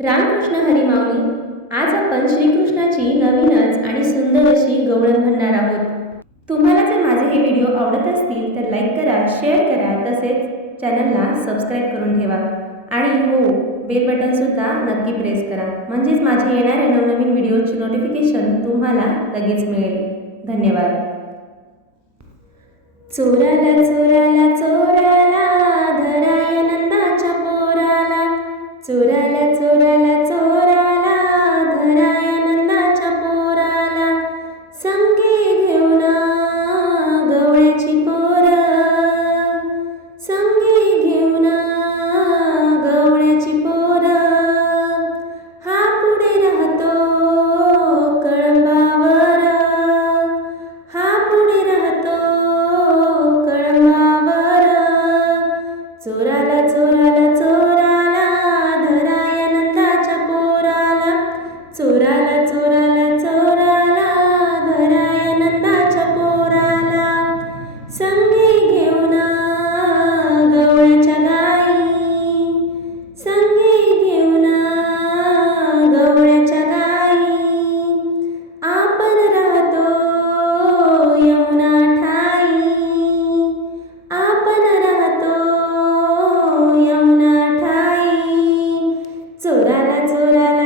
रामकृष्ण हरी माऊली. आज आपण श्रीकृष्णाची नवीनच आणि सुंदर अशी गवळण म्हणणार आहोत. तुम्हाला जर माझे हे व्हिडिओ आवडत असतील तर लाईक करा, शेअर करा, तसेच चॅनलला सबस्क्राईब करून ठेवा. आणि हो, बेल बटनसुद्धा नक्की प्रेस करा, म्हणजेच माझे येणाऱ्या नवनवीन व्हिडिओची नोटिफिकेशन तुम्हाला लगेच मिळेल. धन्यवाद. चोराला चोराला चोराला धराय नंदाच्या पोराला, चोराला चोराला चोराला धराय नंदाच्या पोराला, संगे घेऊन गवळ्याची पोर, संगे घेऊन गवळ्याची पोर, हा पुढे राहतो कळंबावर, हा पुढे राहतो कळंबावर, चोराला चोराला चोराला धराय नंदाच्या पोराला, चोराला चोराला चोराला धराय नंदाच्या पोराला, संगे घेऊन गवळ्याच्या गाई, संगे घेऊन गवळ्याच्या गाई, आपण राहतो यमुना ठाई, आपण राहतो यमुना ठाई, चोराला चोराला